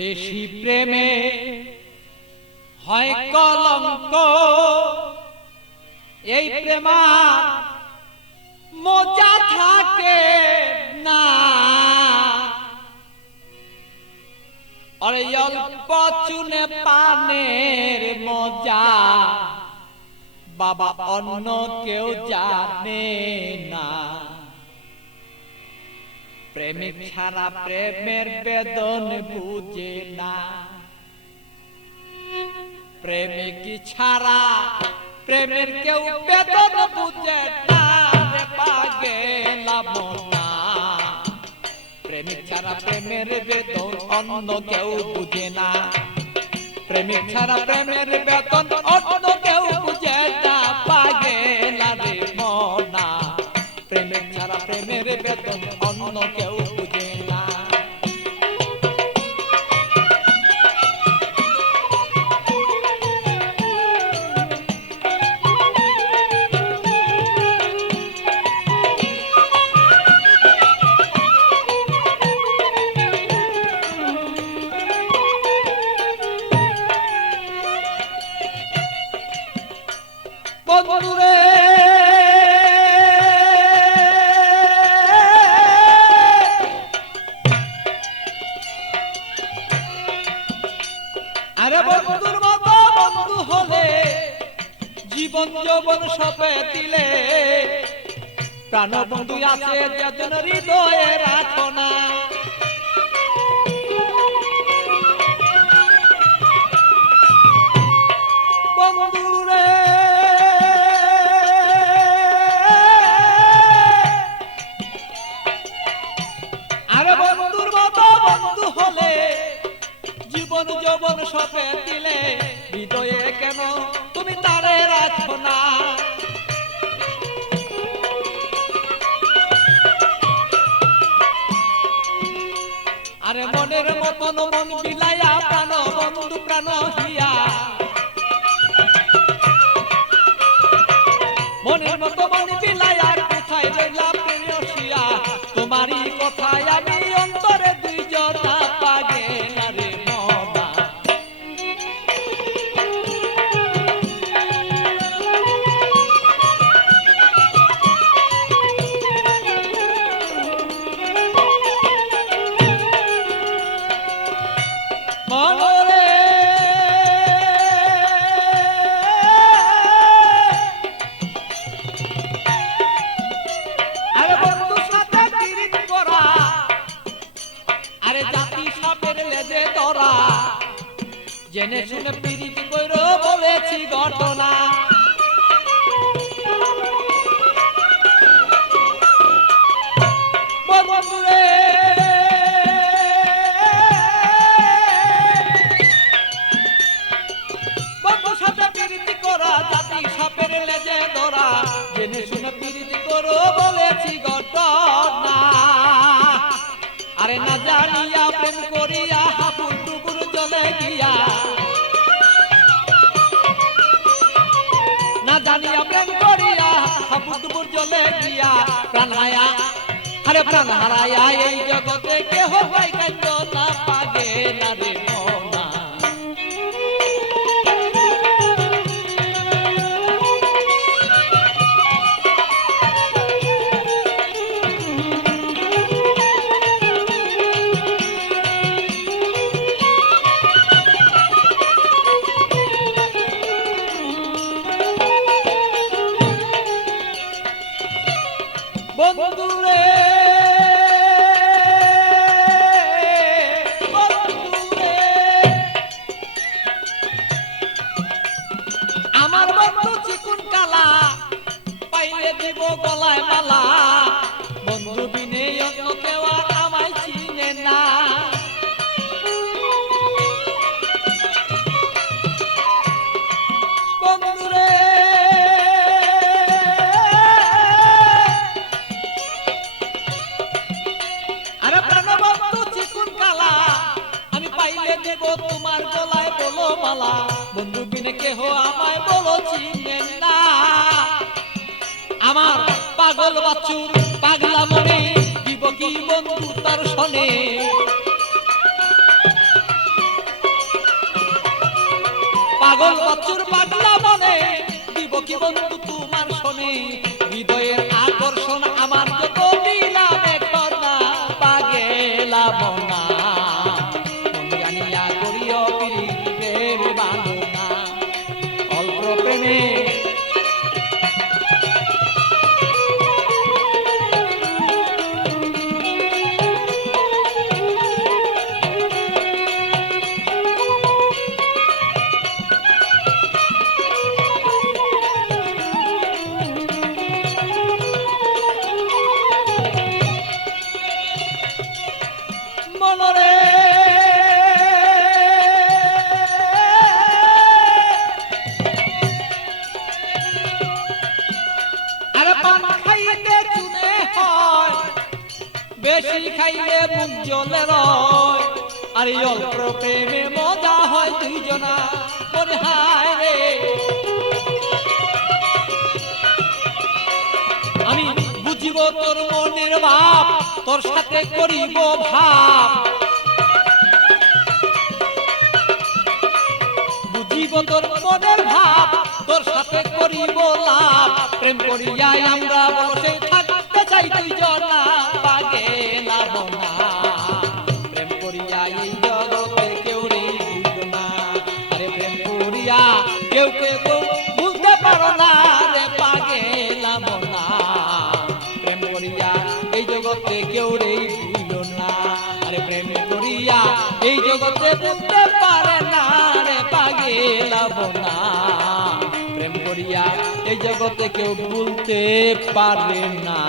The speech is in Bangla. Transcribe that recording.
বেশি প্রেমে হয় কলঙ্ক, এই প্রেমা মজা থাকে না। আরে অল্প চুনে পানের মজা বাবা অন্য কেউ জানে না। প্রেমিক ছাড়া প্রেমের বেদন বুঝে না। প্রেমিক ছাড়া প্রেমের কেউ বেদন বুঝে না রে পাগেলা মনা। প্রেমিক ছাড়া প্রেমের বেদন অন্য কেউ বুঝে না। প্রেমিক ছাড়া প্রেমের বেদন অন্য কেউ বুঝে না পাগেলা রে মনা। প্রেমিক ছাড়া প্রেমের বেদন অন্য কেউ বুঝে না। বন্ধুরে আরে বন্ধুর মতো বন্ধু হলে জীবন যৌবন সপে দিলে। প্রাণ বন্ধু আছে যেদিন হৃদয়ে রাখো না। বন্ধুরে আরে বন্ধুর মতো বন্ধু হলে জীবন যৌবন সপে দিলে। হৃদয়ে কেন তুমি তারে রাখো না। আরে মনের মতন মন বিলাইয়া প্রাণ বন্ধু প্রাণ হিয়া। মনের মতো মন বিলাইয়া কোথায় রইলাম প্রেয়সিয়া। তোমারই কথায় আমি অন্তরে দুই জনা পাগেলা রে মনা। মনরে আরে বন্ধু সাথে পিরিত করা, আরে জাতি সাপের লেজে ধরা। জেনে শুনে পিরিত কইরো বলেছি ঘটনা। বন্ধুরে বন্ধু সাথে পিরিতি করা, জাতি সাপের লেজে ধরা। জেনে শুনে পিরিতি করো বলেছি ঘটনা। আরে না জানিয়া প্রেম করিয়া হাবুর ডুবুর জলে গিয়া। না জানিয়া প্রেম করিয়া হাবুর ডুবুর জলে গিয়া। প্রাণ হায়া আরে প্রাণ হারায়া এই জগতে কেহ পাই কাইন্দ না পাগেলা রে মনা। বন্ধুরে বন্ধুরে আমার বন্ধু চিকুন কালা, পাইলে দিব গলায় মালা। বন্ধু বিনে অন্য কেউ আর আমায় চিনে না। বন্ধুরে আরে প্রাণবন্ধু চিকুন কালা, আমি পাইলে দেব তোমার গলায় বলো মালা। বন্ধু বিনে কেহ আমায় বলো চিনে না। আমার পাগল বাছুর পাগলা মনে দিব কি বন্ধু তার শোনে। পাগল বচ্চুর পাগলা মনে দিব কি বন্ধু তোমার শোনে হৃদয়ের আকর্ষণ আমার যত দিলাম এখন না পাগেলা মনা মন জানিয়া করিও প্রেম বাঁধনা অল্প প্রেমে মনরে আরে পান খাইতে চুনে হয় বেশি খাইলে মুখ জ্বলে রয় আর এই অল্প প্রেমে মজা হয় দুইজনা মনে হায় রে আমি বুঝিব তোর মনের ভাব তোর সাথে করিব ভাব বুঝিব তোর মনের ভাব তোর সাথে করিব লাভ প্রেম করিয়াই আমরা বসে থাকতে চাই দুইজনা পাগেলা মনা প্রেম করিয়া এই জগতে কেউ রে বুঝনা আরে প্রেম করিয়া কেউ কেউ বুঝতে পারো না রে পাগেলা মনা প্রেম করিয়া এই জগতে কেউ রে বুঝল না আরে প্রেম করিয়া এই জগতে বুঝতে পারে না রে পাগেলা মনা প্রেম করিয়া এই জগতে কেউ ভুলতে পারে না।